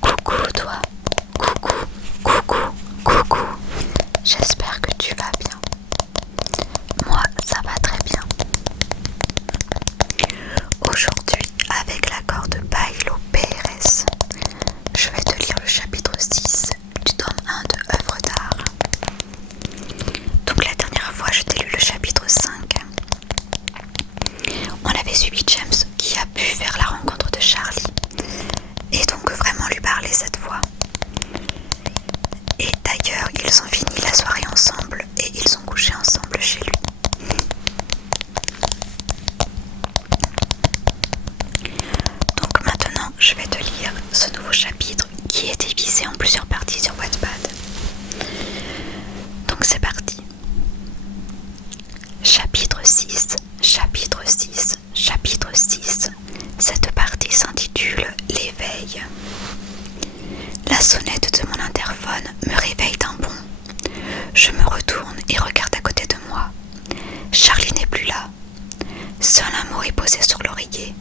Coucou toi, coucou, coucou, coucou. J'espère que tu vas bien. Moi, ça va très bien. Aujourd'hui, avec l'accord de Paolo Pérez, je vais te lire le chapitre 6 du tome 1 de Œuvres d'art. Donc la dernière fois, je t'ai lu le chapitre 5. On avait suivi James qui a pu faire la rencontre de Charlie et donc vraiment lui parler cette fois. Et d'ailleurs, ils ont fini la soirée ensemble et ils ont couché ensemble chez lui. Donc maintenant, je vais te lire ce nouveau chapitre qui est divisé en plusieurs parties sur Wattpad. Donc c'est parti. Chapitre 6, chapitre 6, chapitre 6. Cette partie s'intitule L'éveil. La sonnette de mon interphone me réveille d'un bond. Je me retourne et regarde à côté de moi. Charlie n'est plus là. Seul un mot est posé sur l'oreiller.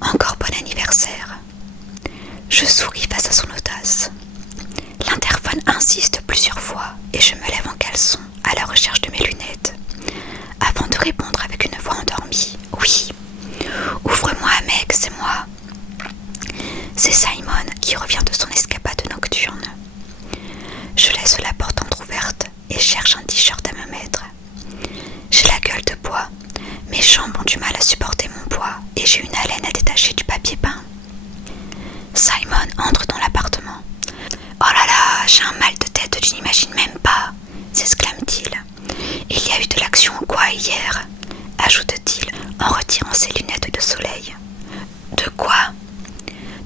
Encore bon anniversaire. Je souris face à son audace. L'interphone insiste plusieurs fois et je me lève en caleçon à la recherche de mes lunettes. Avant de répondre avec une voix endormie. Oui. Ouvre-moi, mec, c'est moi. C'est Simon qui revient de son escapade nocturne. Je laisse la porte entrouverte et cherche un t-shirt à me mettre. J'ai la gueule de bois, mes jambes ont du mal à supporter mon poids et j'ai une haleine à détacher du papier peint. Simon entre dans l'appartement. Oh là là, j'ai un mal de tête, tu n'imagines même pas, s'exclame-t-il. Il y a eu de l'action ou quoi hier, ajoute-t-il en retirant ses lunettes de soleil. De quoi?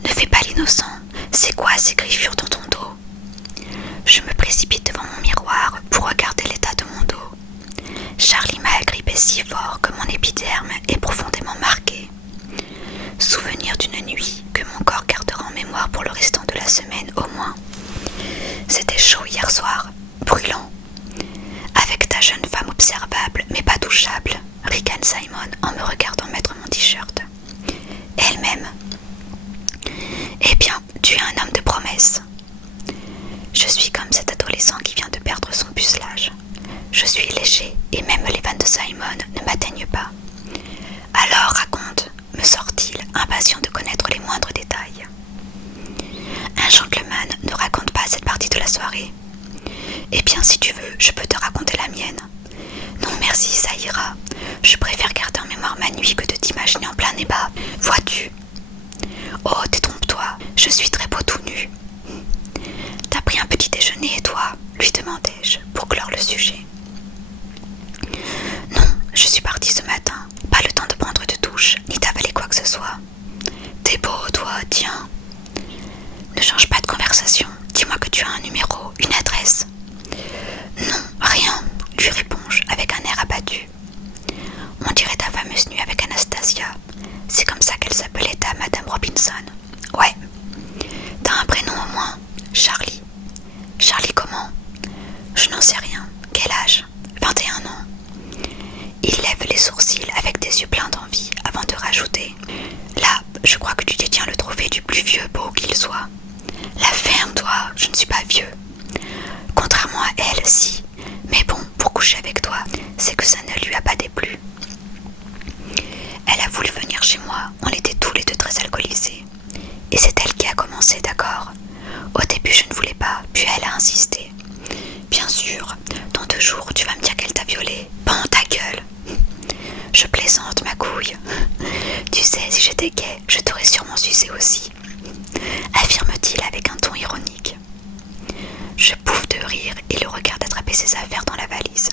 Ne fais pas l'innocent, c'est quoi ces griffures dans ton dos? Je me précipite devant mon miroir pour regarder l'état de mon dos. Charlie m'a agrippé si fort que mon épiderme est profondément marqué. Souvenir d'une nuit que mon corps gardera en mémoire pour le restant de la semaine au moins. C'était chaud hier soir, brûlant. Avec ta jeune femme observable mais pas touchable, ricane Simon en me regardant mettre mon t-shirt. Elle-même. Eh bien, tu es un homme de promesse. Je suis comme cet adolescent qui vient de perdre son pucelage. Je suis léger et même les vannes de Simon ne m'atteignent pas. Alors raconte, me sort-il, impatient de connaître les moindres détails. Un gentleman ne raconte pas cette partie de la soirée. Eh bien, si tu veux, je peux te raconter la mienne. Non merci, ça ira. Je préfère garder en mémoire ma nuit que de t'imaginer en plein débat. Vois-tu? Oh, détrompe-toi, je suis très beau tout nu. T'as pris un petit déjeuner et toi? Lui demandai-je pour clore le sujet. Non, je suis partie ce matin. Pas le temps de prendre de douche, ni d'avaler quoi que ce soit. T'es beau, toi, tiens. Ne change pas de conversation. Dis-moi que tu as un numéro, une adresse. Non, rien, lui réponds-je avec un air abattu. On dirait ta fameuse nuit avec Anastasia. C'est comme ça qu'elle s'appelait ta Madame Robinson. Ouais. T'as un prénom au moins? Charlie. Charlie comment? Je n'en sais rien. Quel âge? 21 ans. Il lève les sourcils avec des yeux pleins d'envie avant de rajouter. Là, je crois que tu détiens le trophée du plus vieux beau qu'il soit. La ferme, toi, je ne suis pas vieux. Contrairement à elle, si. Mais bon, pour coucher avec toi, c'est que ça ne lui a pas déplu. Elle a voulu venir chez moi, on était tous les deux très alcoolisés. Et c'est elle qui a commencé, d'accord? Au début, je ne voulais pas, puis elle a insisté. Bien sûr, dans 2 jours, tu vas me dire qu'elle t'a violée. Bon, ta gueule. Je plaisante, ma couille. Tu sais, si j'étais gay, je t'aurais sûrement sucé aussi. Affirme-t-il avec un ton ironique. Je pouffe de rire et le regarde attraper ses affaires dans la valise.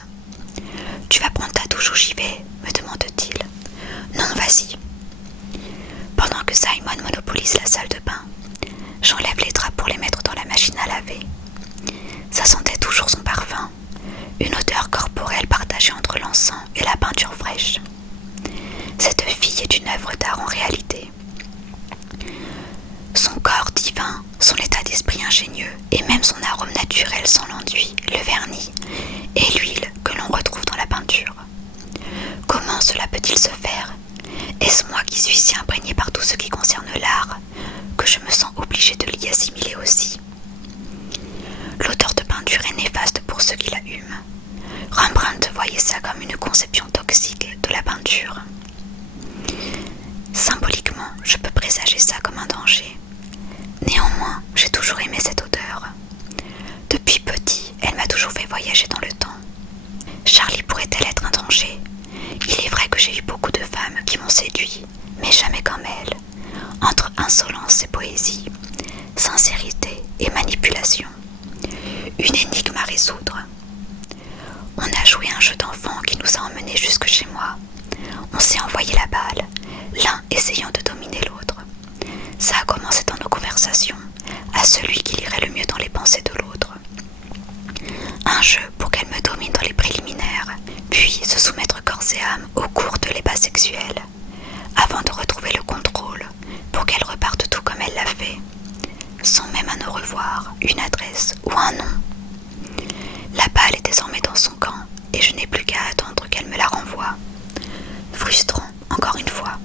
Tu vas prendre ta douche ou j'y vais? Me demande-t-il. Non, vas-y. Pendant que Simon monopolise la salle de bain, j'enlève les draps pour les mettre dans la machine à laver. Ça sentait toujours son parfum, une odeur corporelle partagée entre l'encens et la peinture fraîche. Cette fille est une œuvre d'art en réalité. Son corps divin, son état d'esprit ingénieux et même son arôme naturel sans l'enduit, le vernis et l'huile que l'on retrouve dans la peinture. Comment cela peut-il se faire? Est-ce moi qui suis si imprégnée par tout ce qui concerne l'art que je me sens obligée de l'y assimiler aussi. L'auteur de peinture est néfaste pour ceux qui la hument. Rembrandt voyait ça comme une conception toxique de la peinture. Symboliquement, je peux présager ça comme un danger. Néanmoins, j'ai toujours aimé cette odeur. Depuis petit, elle m'a toujours fait voyager dans le temps. Charlie pourrait-elle être un danger? Il est vrai que j'ai eu beaucoup de femmes qui m'ont séduit, mais jamais comme elle, entre insolence et poésie, sincérité et manipulation. Une énigme à résoudre. On a joué un jeu d'enfant qui nous a emmenés jusque chez moi. On s'est envoyé la balle, l'un essayant de dominer l'autre. Ça a commencé dans nos conversations, à celui qui lirait le mieux dans les pensées de l'autre. Un jeu pour qu'elle me domine dans les préliminaires, puis se soumettre corps et âme au cours de l'ébat sexuel, avant de retrouver le contrôle pour qu'elle reparte tout comme elle l'a fait, sans même un au revoir, une adresse ou un nom. La balle est désormais dans son camp et je n'ai plus qu'à attendre qu'elle me la renvoie. Frustrant, encore une fois.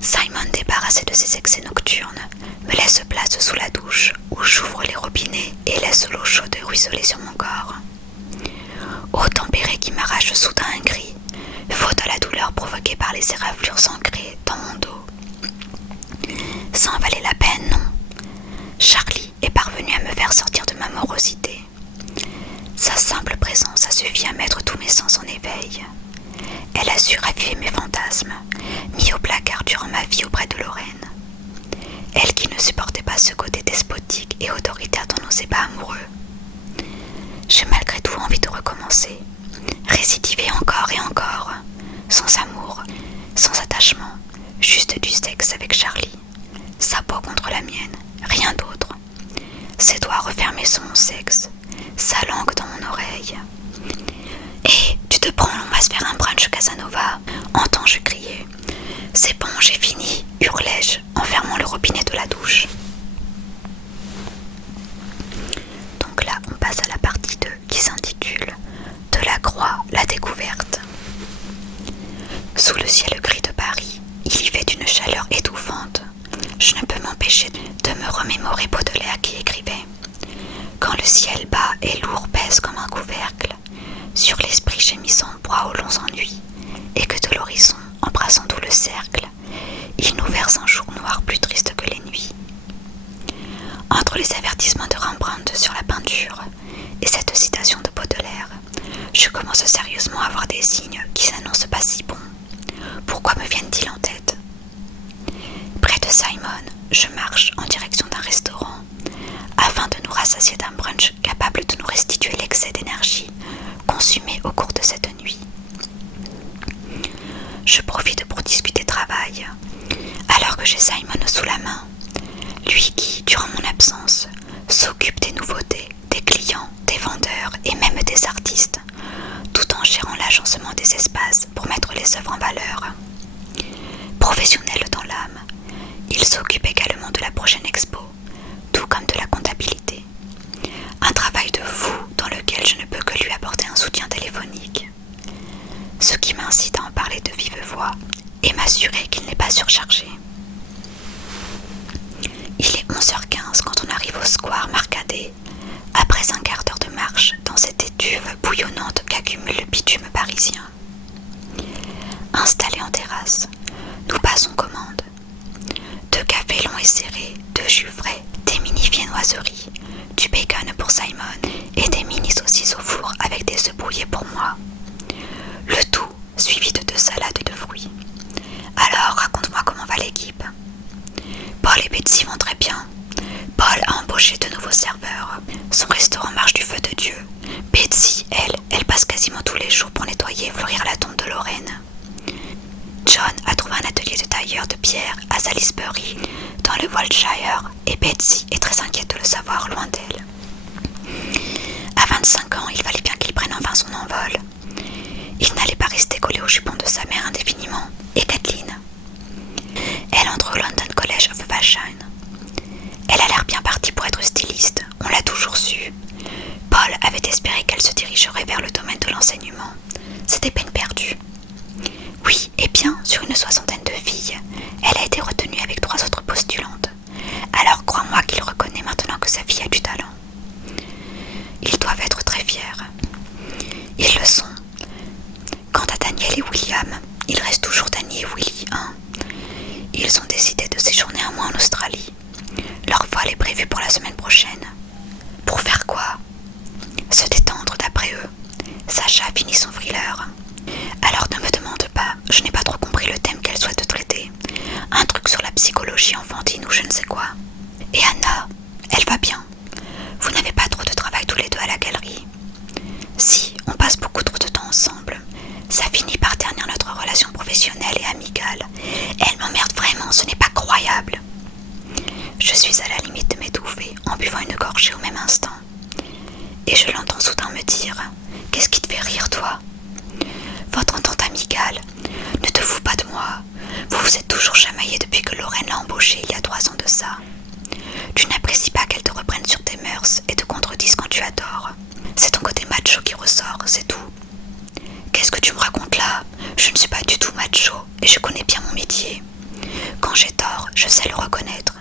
Simon, débarrassé de ses excès nocturnes, me laisse place sous la douche où j'ouvre les robinets et laisse l'eau chaude ruisseler sur mon corps. Eau tempérée qui m'arrache soudain un cri, faute à la douleur provoquée par les éraflures ancrées dans mon dos. Ça en valait la peine, non? Charlie est parvenu à me faire sortir de ma morosité. Sa simple présence a suffi à mettre tous mes sens en éveil. Elle a su raviver mes fantasmes, mis au placard durant ma vie auprès de Lorraine. Elle qui ne supportait pas ce côté despotique et autoritaire dans nos ébats amoureux. J'ai malgré tout envie de recommencer, récidiver encore et encore, sans amour, sans attachement, juste du sexe avec Charlie, sa peau contre la mienne, rien d'autre. Ses doigts refermés sur mon sexe, sa langue dans mon oreille. « Hé, tu te prends, on va se faire un brunch Casanova !» entends-je crier. « C'est bon, j'ai fini !» hurlai-je en fermant le robinet de la douche. Donc là, on passe à la partie 2 qui s'intitule « De la croix, la découverte ». Sous le ciel gris de Paris, il y fait une chaleur étouffante. Je ne peux m'empêcher de me remémorer Baudelaire qui écrivait « Quand le ciel bas et lourd pèse comme un couvercle, sur l'esprit gémissant broie aux longs ennuis, et que de l'horizon, embrassant tout le cercle, il nous verse un jour noir plus triste que les nuits. » Entre les avertissements de Rembrandt sur la peinture et cette citation de Baudelaire, je commence sérieusement à voir des signes qui s'annoncent pas si bons. Pourquoi me viennent-ils en tête? Près de Simon, je marche en direction d'un restaurant afin de nous rassasier d'un brunch capable de nous restituer l'excès d'énergie consumé au cours de cette nuit. Je profite pour discuter travail, alors que j'ai Simon sous la main, lui qui, durant mon absence, s'occupe des nouveautés, des clients, des vendeurs et même des artistes, tout en gérant l'agencement des espaces pour mettre les œuvres en valeur. Professionnel dans l'âme, il s'occupe également de la prochaine expo, tout comme de la comptabilité. Un travail de fou dans lequel je ne peux que lui apporter un soutien téléphonique. Ce qui m'incite à en parler de vive voix et m'assurer qu'il n'est pas surchargé. Il est 11h15 quand on arrive au square Marcadet, après un quart d'heure de marche dans cette étuve bouillonnante qu'accumule le bitume parisien. Installé en terrasse, nous passons commande. 2 cafés longs et serrés, 2 jus frais, des mini viennoiseries, du bacon pour Simon et des mini saucisses au four avec des œufs brouillés pour moi. Le tout suivi de 2 salades de fruits. Alors, raconte-moi comment va l'équipe. Paul et Betsy vont très bien. Paul a embauché de nouveaux serveurs. Son restaurant marche du feu de Dieu. Betsy, elle passe quasiment tous les jours pour nettoyer et fleurir la tombe de Lorraine. John a trouvé un atelier de tailleur de pierre à Salisbury, dans le Wiltshire, et Betsy est très inquiète de le savoir loin d'elle. À 25 ans, il fallait bien qu'il prenne enfin son envol. Il n'allait pas rester collé au jupon de sa mère indéfiniment. Et Kathleen? Elle entre au London College of Fashion. Elle a l'air bien partie pour être styliste, on l'a toujours su. Paul avait espéré qu'elle se dirigerait vers le domaine de l'enseignement. C'était peine perdue. Oui, eh bien, bien, sur une 60aine de filles, elle a été retenue avec 3 autres postulantes. Alors crois-moi qu'il reconnaît maintenant que sa fille a du talent. Ils doivent être très fiers. Ils le sont. Quant à Daniel et William, ils restent toujours Danny et Willy, hein. Ils ont décidé de séjourner un mois en Australie. Leur vol est prévu pour la semaine prochaine. Pour faire quoi? Se détendre d'après eux. Sacha finit son thriller. Alors ne me demande pas, je n'ai pas trop compris le thème qu'elle souhaite traiter. Un truc sur la psychologie enfantine ou je ne sais quoi. Et Anna, elle va bien. Vous n'avez pas trop de travail tous les deux à la galerie? Si, on passe beaucoup trop de temps ensemble. Ça finit par ternir notre relation professionnelle et amicale. Elle m'emmerde vraiment, ce n'est pas croyable. Je suis à la limite de m'étouffer en buvant une gorgée au même instant. Et je l'entends soudain me dire « Qu'est-ce qui te fait rire, toi ?» Votre entente amicale. Ne te fous pas de moi. Vous vous êtes toujours chamaillé depuis que Lorraine l'a embauchée il y a 3 ans de ça. Tu n'apprécies pas qu'elle te reprenne sur tes mœurs et te contredise quand tu adores. C'est ton côté macho qui ressort, c'est tout. Qu'est-ce que tu me racontes là? Je ne suis pas du tout macho et je connais bien mon métier. Quand j'ai tort, je sais le reconnaître.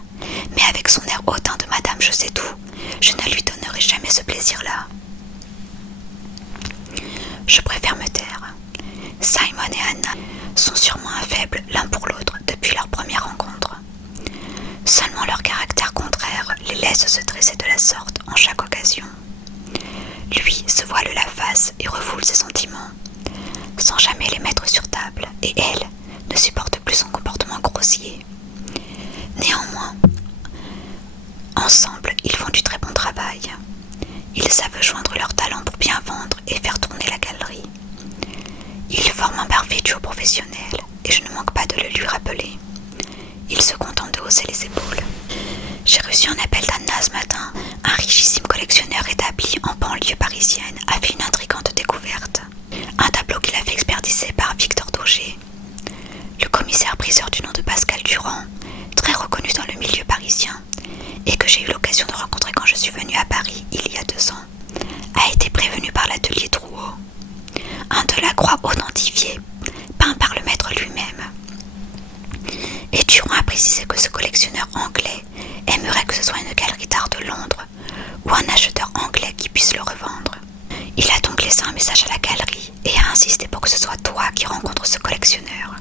Mais avec son air hautain de madame je sais tout, je ne lui donnerai jamais ce plaisir-là. Je préfère me taire. Simon et Anna sont sûrement faibles l'un pour l'autre depuis leur première rencontre. Seulement leur caractère contraire les laisse se dresser de la sorte en chaque occasion. Lui se voile la face et refoule ses sentiments, sans jamais les mettre sur table, et elle ne supporte plus son comportement grossier. Néanmoins, ensemble, ils font du très bon travail. Ils savent joindre leurs talents pour bien vendre et faire tourner la galerie. Ils forment un parfait duo professionnel et je ne manque pas de le lui rappeler. Il se contente de hausser les épaules. J'ai reçu un appel d'Anna ce matin. Un richissime collectionneur établi en banlieue parisienne a fait une intrigante découverte. Un tableau qu'il a fait expertiser par Victor Dauger. Le commissaire-priseur du nom de Pascal Durand, très reconnu dans le milieu parisien, et que j'ai eu l'occasion de rencontrer quand je suis venue à Paris il y a 2 ans, a été prévenu par l'atelier Drouot. Un Delacroix authentifié, peint par le maître lui-même. Et Durand a précisé que ce collectionneur anglais aimerait que ce soit une galerie d'art de Londres ou un acheteur anglais qui puisse le revendre. Il a donc laissé un message à la galerie et a insisté pour que ce soit toi qui rencontres ce collectionneur.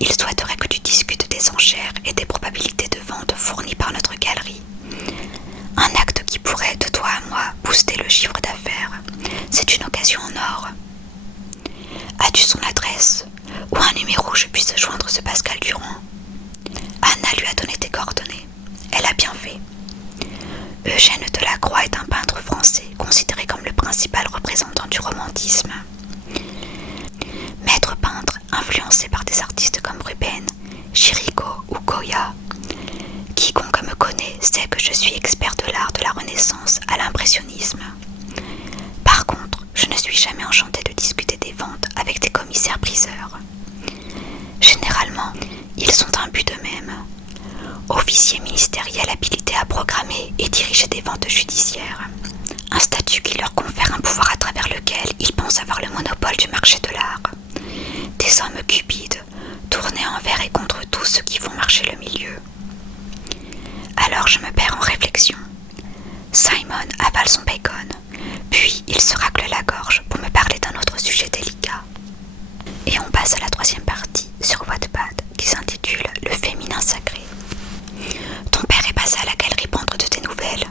Il souhaiterait que tu discutes des enchères et des probabilités de vente fournies par notre galerie. Un acte qui pourrait, de toi à moi, booster le chiffre d'affaires. C'est une occasion en or. As-tu son adresse ou un numéro où je puisse joindre ce Pascal Durand? Anna lui a donné tes coordonnées. Elle a bien fait. Eugène Delacroix est un peintre français considéré comme le principal représentant du romantisme. Maître peintre influencé par des artistes comme Ruben, Chirico ou Goya. Quiconque me connaît sait que je suis expert de l'art de la Renaissance à l'impressionnisme. Par contre, je ne suis jamais enchantée de discuter des ventes avec des commissaires-priseurs. Généralement, ils ont un but d'eux-mêmes. Officier ministériel habilité à programmer et diriger des ventes judiciaires. Un statut qui leur confère un pouvoir à travers lequel ils pensent avoir le monopole du marché de l'art. Des hommes cupides, tournés envers et contre tous ceux qui font marcher le milieu. Alors je me perds en réflexion. Simon avale son bacon, puis il se racle la gorge pour me parler d'un autre sujet délicat. Et on passe à la 3e partie sur Wattpad qui s'intitule « Le féminin sacré ». Ton père est passé à la galerie prendre de tes nouvelles.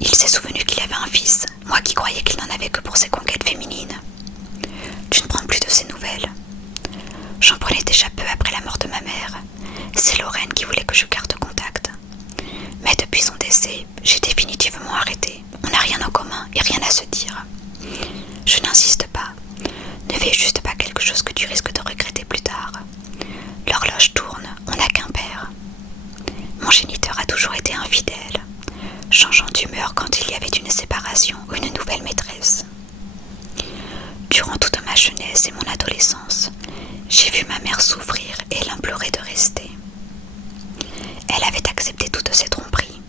Il s'est souvenu qu'il avait un fils, moi qui croyais qu'il n'en avait que pour ses conquêtes féminines. Tu ne prends plus de ses nouvelles. J'en prenais déjà peu après la mort de ma mère. C'est Lorraine qui voulait que je garde contact. Mais depuis son décès, j'ai définitivement arrêté. On n'a rien en commun et rien à se dire. Je n'insiste pas. Ne fais juste pas quelque chose que tu risques de regretter plus tard. L'horloge tourne, on n'a qu'un père. Mon géniteur a toujours été infidèle, changeant d'humeur quand il y avait une séparation ou une nouvelle maîtresse. Durant toute ma jeunesse et mon adolescence, j'ai vu ma mère souffrir et l'implorer de rester. Elle avait accepté toutes ses tromperies,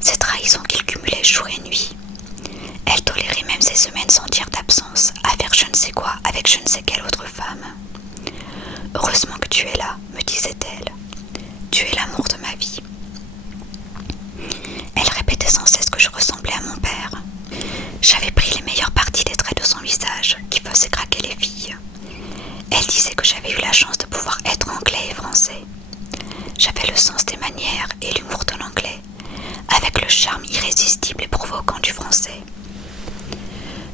ces trahisons qu'il cumulait jour et nuit. Elle tolérait même ses semaines entières d'absence à faire je ne sais quoi avec je ne sais quelle autre femme. heureusement que tu es là, me disait-elle. Tu es l'amour de ma vie. Elle répétait sans cesse que je ressemblais à mon père. J'avais pris les meilleures parties des traits de son visage qui faisaient craquer les filles. Elle disait que j'avais eu la chance de pouvoir être anglais et français. J'avais le sens des manières et l'humour de l'anglais, avec le charme irrésistible et provoquant du français.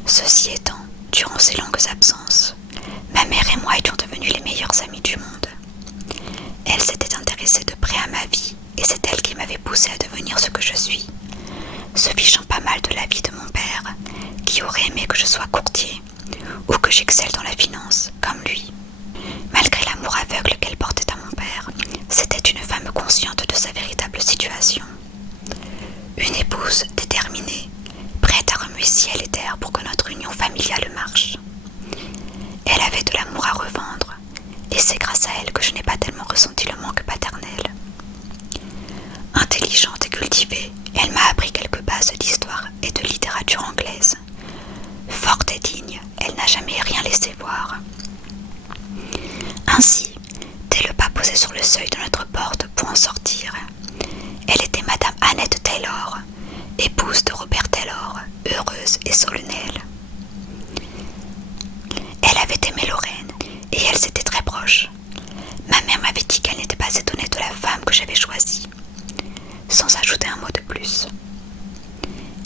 Ceci étant, durant ces longues absences, ma mère et moi étions devenus les meilleurs amis du monde. Elle s'était intéressée de près à ma vie et c'est elle qui m'avait poussé à devenir ce que je suis, se fichant pas mal de la vie de mon père, qui aurait aimé que je sois courtier ou que j'excelle dans la finance, comme lui. Malgré l'amour aveugle qu'elle portait à mon père, c'était une femme consciente de sa véritable situation. Une épouse déterminée, prête à remuer ciel et terre pour que notre union familiale marche. Elle avait de l'amour à revendre, et c'est grâce à elle que je n'ai pas tellement ressenti le manque paternel. Intelligente et cultivée, elle m'a appris quelques bases d'histoire et de littérature anglaise. Forte et digne, elle n'a jamais rien laissé voir. Ainsi, dès le pas posé sur le seuil de notre porte pour en sortir, elle était Madame Annette Taylor, épouse de Robert Taylor, heureuse et solennelle. Elle avait aimé Lorraine, et elles étaient très proches. Ma mère m'avait dit qu'elle n'était pas étonnée de la femme que j'avais choisie, sans ajouter un mot de plus.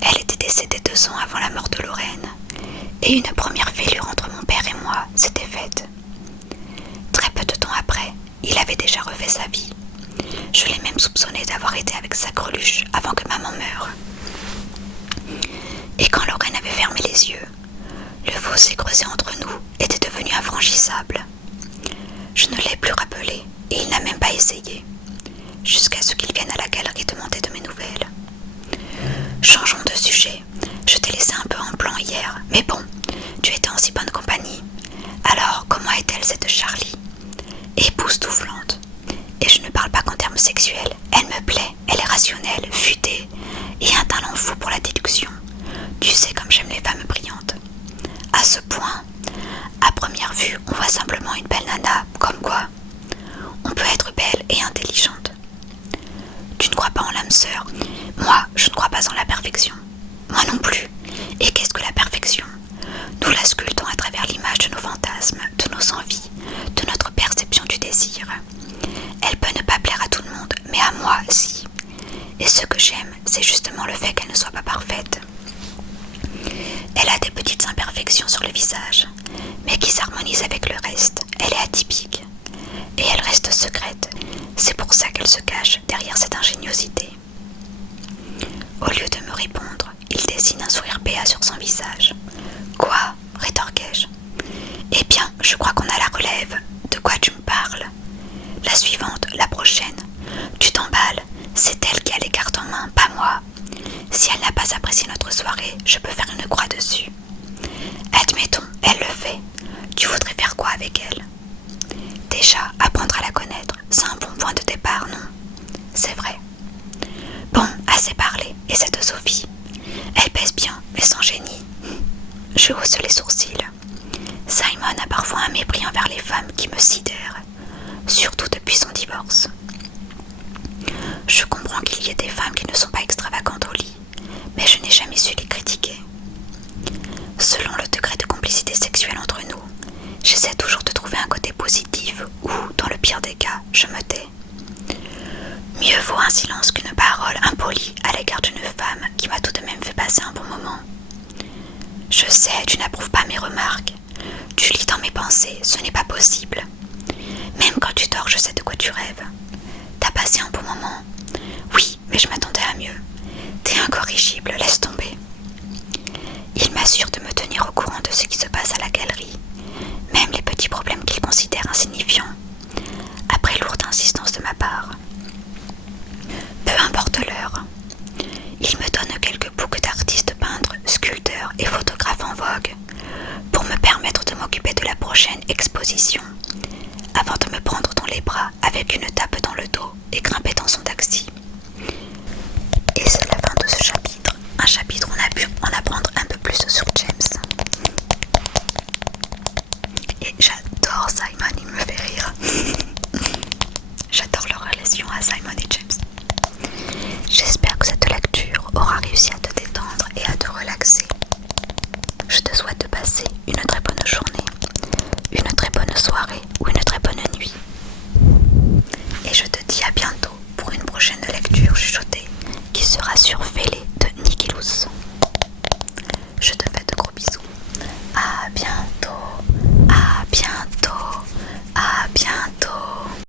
Elle était décédée 2 ans avant la mort de Lorraine, et une première fêlure entre mon père et moi s'était faite. Très peu de temps après, il avait déjà refait sa vie. Je l'ai même soupçonné d'avoir été avec sa greluche avant que maman meure. Et quand Lorraine avait fermé les yeux, le fossé creusé entre nous était devenu infranchissable. Je ne l'ai plus rappelé et il n'a même pas essayé, jusqu'à ce qu'il vienne à la galerie demander de mes nouvelles. Changeons de sujet, je t'ai laissé un peu en plan hier, mais bon, tu étais en si bonne compagnie. Alors, comment est-elle cette Charlie? Époustouflante. Et je ne parle pas qu'en termes sexuels, elle me plaît, elle est rationnelle, futée, et un talent fou pour la déduction. Tu sais comme j'aime les femmes brillantes. À ce point, à première vue, on voit simplement une belle nana, comme quoi on peut être belle et intelligente. Tu ne crois pas en l'âme sœur? Moi, je ne crois pas en la perfection. Moi non plus. Et qu'est-ce que la perfection? Nous la sculptons à travers l'image de nos fantasmes, de nos envies, de notre perception du désir. Elle peut ne pas plaire à tout le monde, mais à moi, si. Et ce que j'aime, c'est justement le fait qu'elle ne soit pas parfaite. Elle a des petites imperfections sur le visage, mais qui s'harmonisent avec le reste. Elle est atypique. Et elle reste secrète. C'est pour ça qu'elle se cache derrière cette ingéniosité. Au lieu de me répondre, il dessine un sourire béat sur son visage. « Quoi ?» rétorquai-je. « Eh bien, je crois qu'on a la relève. De quoi tu me parles ? La suivante, la prochaine. Tu t'emballes, c'est elle qui a les cartes en main, pas moi. Si elle n'a pas apprécié notre soirée, je peux faire une croix dessus. Admettons, elle le fait. Tu voudrais faire quoi avec elle ? Déjà, apprendre à la connaître, c'est un bon point de départ, non ? C'est vrai. Bon, assez parlé. Et cette Sophie ? Elle pèse bien, mais sans génie. Je hausse les sourcils. Simon a parfois un mépris envers les femmes qui me sidèrent, surtout depuis son divorce. Je comprends qu'il y ait des femmes qui ne sont pas extravagantes au lit, mais je n'ai jamais su les critiquer. Selon le degré de complicité sexuelle entre nous, j'essaie toujours de trouver un côté positif ou, dans le pire des cas, je me tais. Mieux vaut un silence qu'une parole impolie à l'égard d'une femme qui m'a tout de même fait passer un bon moment. Je sais, tu n'approuves pas mes remarques. Tu lis dans mes pensées, ce n'est pas possible. Même quand tu dors, je sais de quoi tu rêves. T'as passé un bon moment. Oui, mais je m'attendais à mieux. T'es incorrigible, laisse tomber. Il m'assure de me tenir au courant de ce qui se passe à la galerie, même les petits problèmes qu'il considère insignifiants, après lourde insistance de ma part. Peu importe l'heure. Il me donne quelques bouquets d'artistes peintres, sculpteurs et photographes en vogue pour me permettre de m'occuper de la prochaine exposition, avant de me prendre dans les bras avec une tape dans le dos et grimper dans son taxi. Et c'est la fin de ce chapitre, un chapitre où on a pu en apprendre un peu plus sur James. Et j'adore Simon, il me fait rire. Simon